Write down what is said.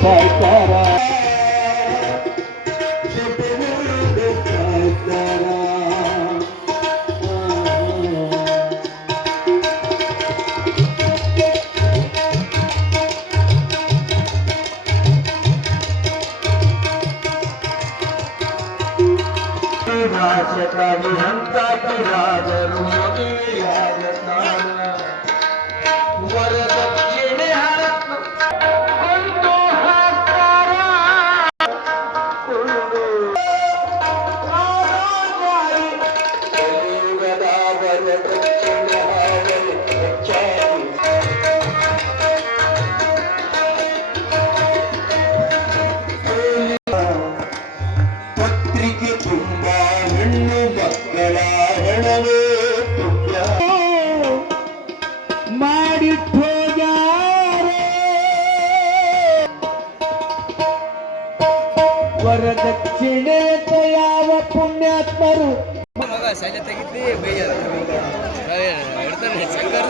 ಸಾಯ್ತಾರ ರಾಜರು ವರದಕ್ಷಿಣೆ ಒಂದು ಹಾಕ್ತಾರ ವರದಕ್ಷಿಣೆ ಹಾವಳಿ ಪತ್ರಿಕೆ ತುಂಬ ಹೆಣ್ಣು ಮಕ್ಕಳ ಹೆಣವೇ ಪುಣ್ಯ ಮಾಡಿಟ್ಟೋಗ್ಯಾರೆ ವರದಕ್ಷಿಣೆ ಯಾವ ಪುಣ್ಯಾತ್ಮರು ಶೈಲ ತೆಗಿದ್ದಿ ಇಡ್ತಾನೆ ಸಿಗಲ್ಲ